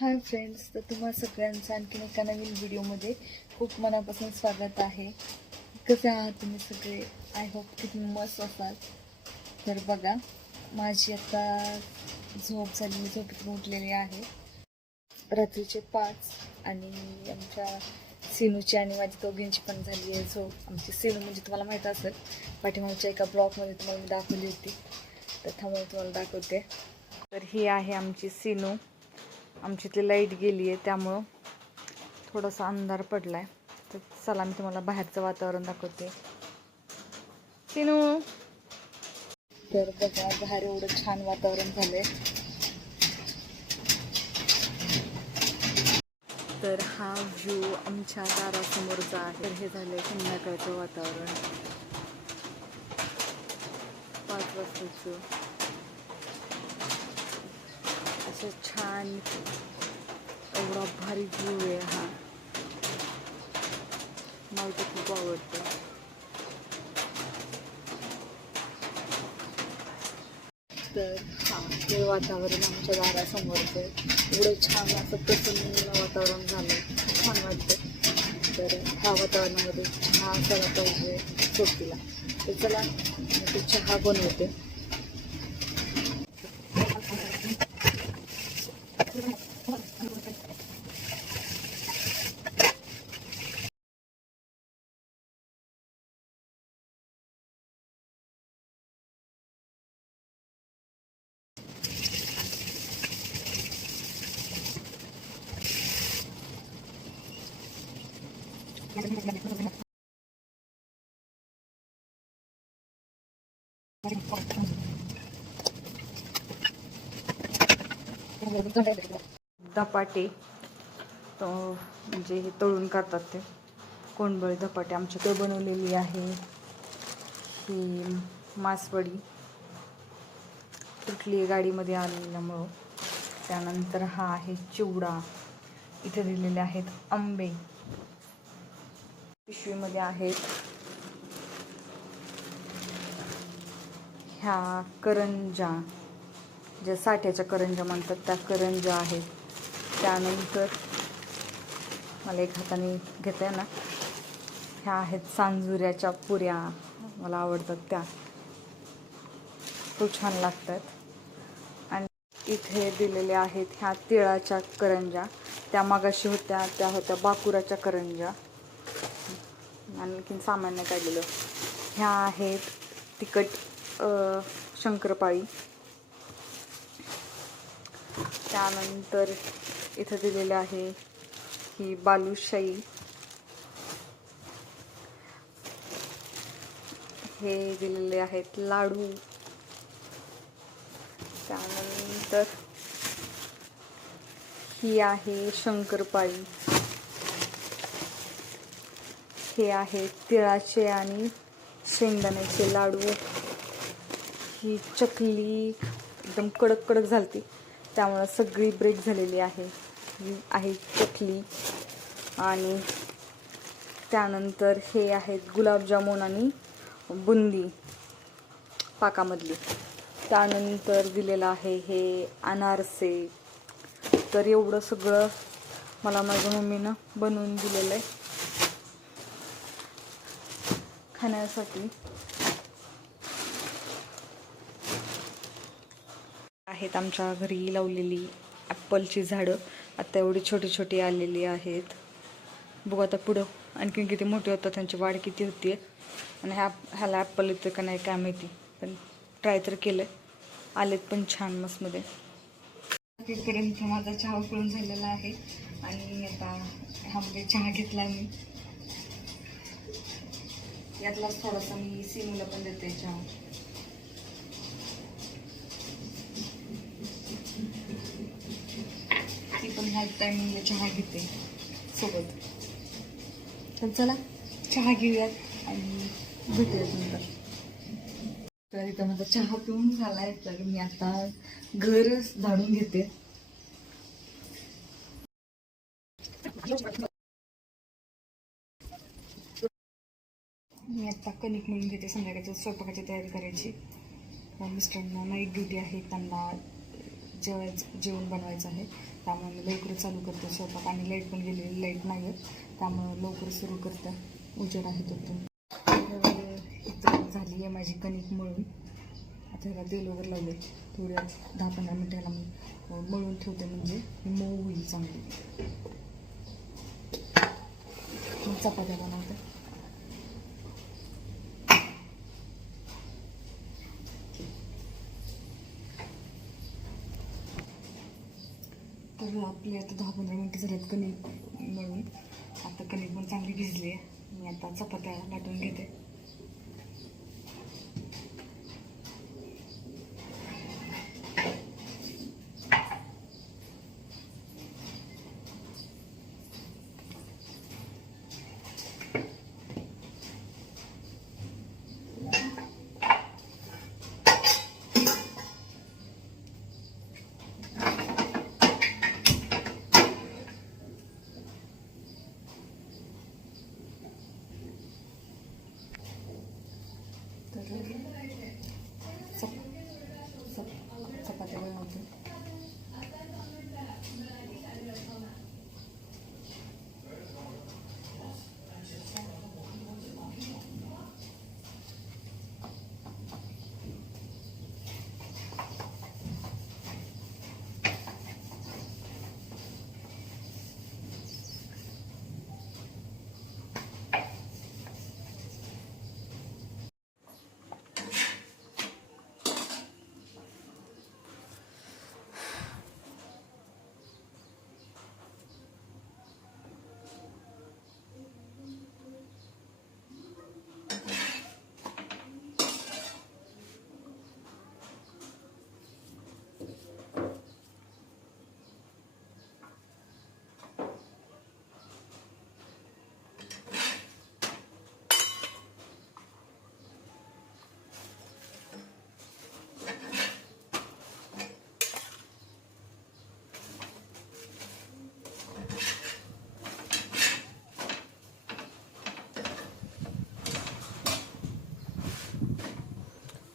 Hi friends तर तुम्हा सगळ्यांचं आणखीन एका नवीन व्हिडिओमध्ये खूप मनापासून स्वागत आहे. कसे आहात तुम्ही सगळे? आय होप की तुम्ही मस्त असाल. तर बघा माझी आता झोप झाली मी झोपेतून उठलेली आहे. रात्रीचे पाच आणि आमच्या सिनूची आणि माझी दोघींची पण झाली आहे झोप. आमची सिनू म्हणजे तुम्हाला माहीत असेल पाठीमागच्या एका ब्लॉगमध्ये तुम्हाला मी दाखवली होती. तर थांबून तुम्हाला दाखवते. तर ही आहे आमची सिनू. आमची इथली लाइट गेली आहे त्यामुळं थोडासा अंधार पडला आहे तर चला मी तुम्हाला बाहेरचं वातावरण दाखवते. तिनू तर बघा बाहेर एवढं छान वातावरण झालंय. तर हा व्ह्यू आमच्या दारासमोरचा आहे. तर हे झालंय संध्याकाळचं वातावरण. पाच वाजताचं. असं छान. एवढा भारी व्ह्यू आहे हा. मला तर खूप आवडतं. तर हा ते वातावरण आमच्या दारासमोरचं एवढं छान असं प्रसन्न वातावरण झालं. छान वाटतं. तर ह्या वातावरणामध्ये चहा असायला पाहिजे सोबतीला तर चला मी ते चहा बनवते. धपाटे. तो म्हणजे हे तळून करतात ते. कोणबळी धपाटे आमच्याकडे बनवलेली आहे. ही मासवडी तुटली गाडीमध्ये आलेल्यामुळं. त्यानंतर हा आहे चिवडा. इथे दिलेले आहेत आंबे. पिशवीमध्ये आहेत. ह्या करंजा ज्या साठ्याच्या करंजा म्हणतात त्या करंजा आहेत. त्यानंतर मला एक हाताने घेता आहे ना ह्या आहेत सांजुऱ्याच्या पुऱ्या. मला आवडतात त्या. खूप छान लागतात. आणि इथे दिलेल्या आहेत ह्या तिळाच्या करंजा. त्या मागाशी होत्या त्या होत्या बाकुराच्या करंजा. आणखीन सामान्य काढलेलं. ह्या आहेत तिखट शंकरपाळी. त्यानंतर इथं दिलेलं आहे ही बालुशाही हे दिलेले आहेत लाडू. त्यानंतर ही आहे शंकरपाळी. हे आहे तिळाचे आणि शेंगदाण्याचे लाडू. ही चकली एकदम कडक कडक झालती. त्यामुळं सगळी ब्रेक झालेली आहे. ही आहे चकली. आणि त्यानंतर हे आहेत गुलाबजामुन आणि बुंदी पाकामधली. त्यानंतर दिलेलं आहे हे अनारसे. तर एवढं सगळं मला माझ्या मम्मीनं बनवून दिलेलं आहे. खाण्यासाठी. आहेत आमच्या घरी लावलेली ॲपलची झाडं. आता एवढी छोटी छोटी आलेली आहेत. बघू आता पुढं आणखीन किती मोठी होतात त्यांची वाढ किती होती. आणि ह्या ह्याला ॲपल येतं का नाही काय माहिती. पण ट्राय तर केलं आलेत पण छान मस्तमध्ये. तिथपर्यंत माझा चहा उकळून झालेला आहे. आणि आता ह्यामध्ये म्हणजे चहा घेतला मी. यातलाच थोडासा मी सिमूला पण देते चहा ती पण ह्या टायमिंगला चहा घेते. सोबत. तर चला चहा घेऊयात आणि भेटूयात नंतर. तर इथं माझा चहा पिऊन झालाय तर मी आता घर झाडून घेते. मी आत्ता कणिक म्हणून घेते संध्याकाळच्या स्वयंपाकाची तयारी करायची. मिस्टरांना नाईट ड्युटी आहे त्यांना जेवायचं जेवण बनवायचं आहे. त्यामुळे मी लवकर चालू करते स्वयंपाक आणि लाइट पण गेलेली लाइट नाही आहे त्यामुळे लवकर सुरू करते. उजेड आहे तो झाली आहे माझी कणिक मळून. आता ह्याला तेल वगैरे लावले थोड्या दहा पंधरा मिनटाला मी मळून ठेवते म्हणजे मऊ होईल चांगली. चपात्या बनवते. तर आपली आता दहा पंधरा मिनटं झालेत कणिक मळून आता कणिक पण चांगली भिजली आहे. मी आता चपात्या लाटून घेते. Thank you.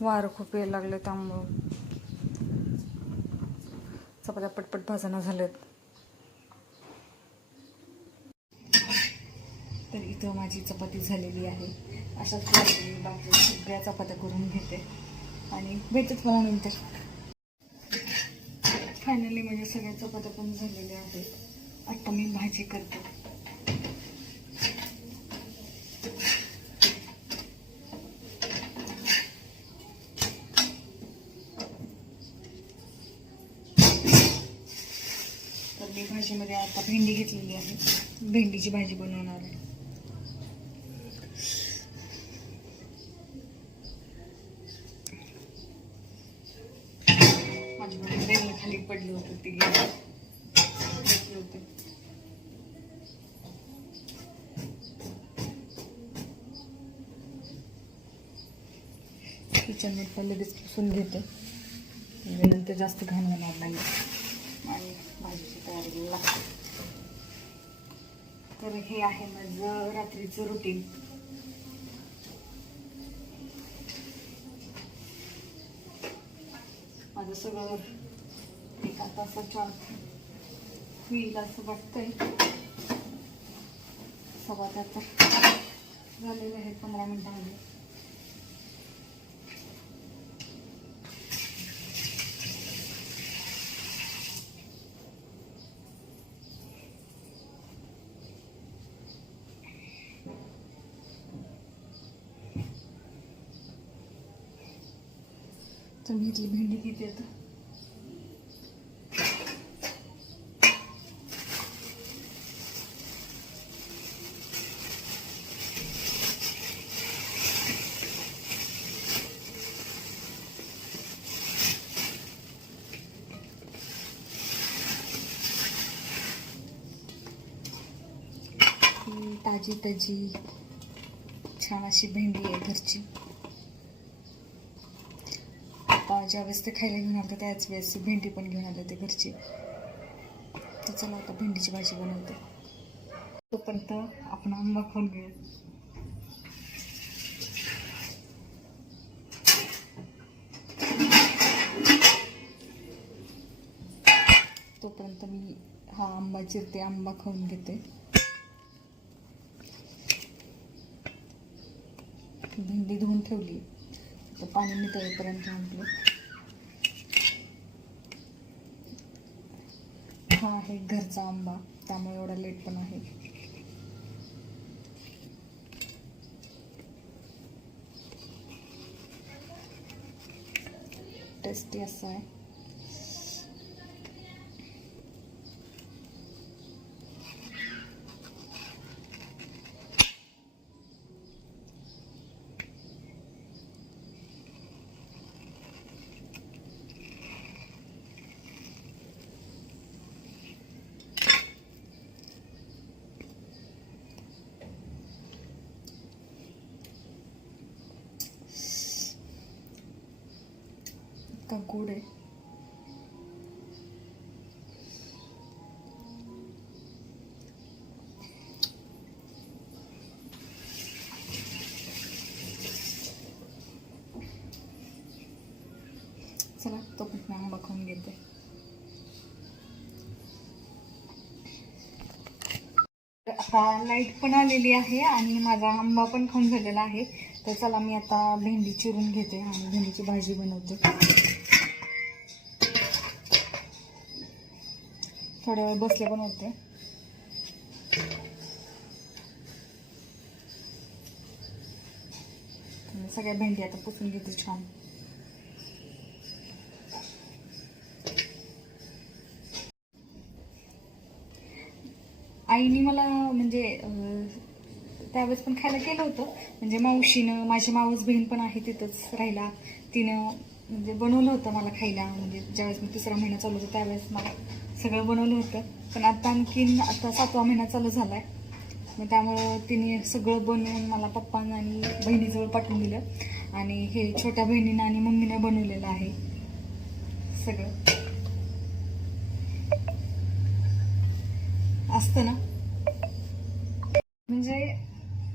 वारं खूप यायला लागले त्यामुळं. चपात्या पटपट भाजणं झालेत. तर इथं माझी चपाती झालेली आहे. अशाच प्रकारे मी बाकी सगळ्या चपात्या करून घेते. आणि भेटत मला नंतर. फायनली माझ्या सगळ्या चपात्या पण झालेल्या आहेत. आता मी भाजी करते तर मी आता भेंडी घेतलेली आहे. भेंडीची भाजी बनवणार आहे. माझी भाजी भेंडी खाली पडली होती ती घेतली होती. किचन पण लगेच पुसून घेते. म्हणजे नंतर जास्त घाण होणार नाही. लागते तर हे आहे माझं रात्रीचं रुटीन माझं सगळं एका तासाच्या होईल असं वाटतंय. सव्वा त्याचा झालेलं आहे पंधरा मिनिटामध्ये तर मी इथली भेंडी किती आता ताजी ताजी छान अशी भेंडी आहे घरची. ज्यावेळेस ते खायला घेऊन आलं त्याच वेळेस भेंडी पण घेऊन आले ते घरची. तर चला आता भेंडीची भाजी बनवते. तोपर्यंत आपण आंबा खाऊन घेऊ तोपर्यंत मी हा आंबा चिरते आंबा खाऊन घेते. भेंडी धुवून ठेवली. तर पाणी नितळेपर्यंत म्हटलं हा आहे घरचा आंबा त्यामुळे एवढा लेट पण आहे. टेस्टी असा आहे. इतका गोड आहे चला तो पण मी आंबा खाऊन घेते आता लाइट पण आलेली आहे आणि माझा आंबा पण खाऊन झालेला आहे. तर चला मी आता भेंडी चिरून घेते आणि भेंडीची भाजी बनवते. थोड्या वेळ बसले पण होते. सगळ्या भेंडी आता पुसून घेते छान. आईने मला म्हणजे त्यावेळेस पण खायला केलं होतं. म्हणजे मावशीनं माझी मावस बहीण पण आहे तिथंच राहिला. तिनं म्हणजे बनवलं होतं मला खायला. म्हणजे ज्यावेळेस मी तिसरा महिना चालू होता त्यावेळेस मला सगळं बनवलं होतं. पण आता आणखीन आता सातवा महिना चालू झाला आहे मग त्यामुळं तिने सगळं बनवून मला पप्पांना आणि बहिणीजवळ पाठवून दिलं. आणि हे छोट्या बहिणीनं आणि मम्मीनं बनवलेलं आहे. सगळं. असतं ना? म्हणजे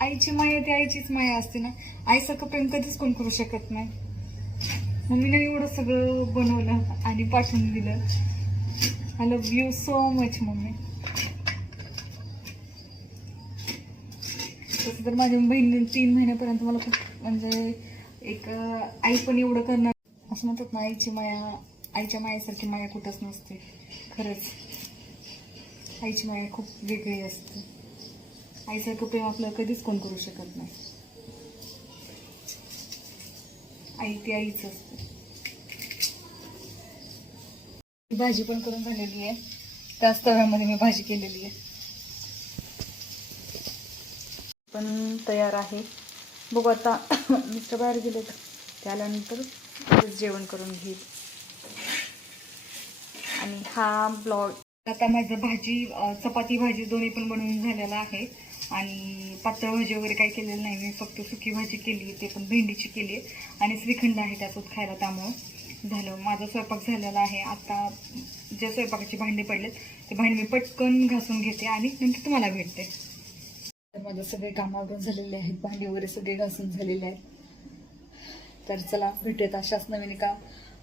आईची माया ती आईचीच माया असते ना? आईसारखं प्रेम कधीच कोण करू शकत नाही. मम्मीने एवढं सगळं बनवलं आणि पाठवून दिलं. I love you so much mummy. तसं तर माझ्या बहिणी तीन महिन्यापर्यंत मला खूप म्हणजे एक आई पण एवढं करणार. असं म्हणतात ना आईची माया आईच्या मायासारखी माया कुठंच नसते. खरंच. आईची माया खूप वेगळी असते. आईसारखं प्रेम आपलं कधीच कोण करू शकत नाही. आई ती आईच असते. भाजी पण करून झालेली आहे. त्याच तव्यामध्ये मी भाजी केलेली आहे. पण तयार आहे. बघू आता मिस्टर बाहेर गेले तर. ते आल्यानंतर जेवण करून घेईल. आणि हा ब्लॉग आता माझं भाजी चपाती भाजी दोन्ही पण बनवून झालेला आहे. आणि पातळ भाजी वगैरे काही केलेलं नाही. मी फक्त सुकी भाजी केली ते पण भेंडीची केली आणि श्रीखंड आहे त्यासोबत खायला त्यामुळं. झालं. माझा स्वयंपाक झालेला आहे. आता ज्या स्वयंपाकाची भांडी पडलेत ते भांडी मी पटकन घासून घेते आणि नंतर तुम्हाला भेटते. तर माझे सगळे कामावरून झालेले आहेत. भांडी वगैरे सगळे घासून झालेले आहेत. तर चला भेटूयात अशाच नवीन एका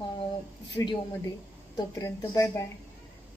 व्हिडिओमध्ये तोपर्यंत बाय बाय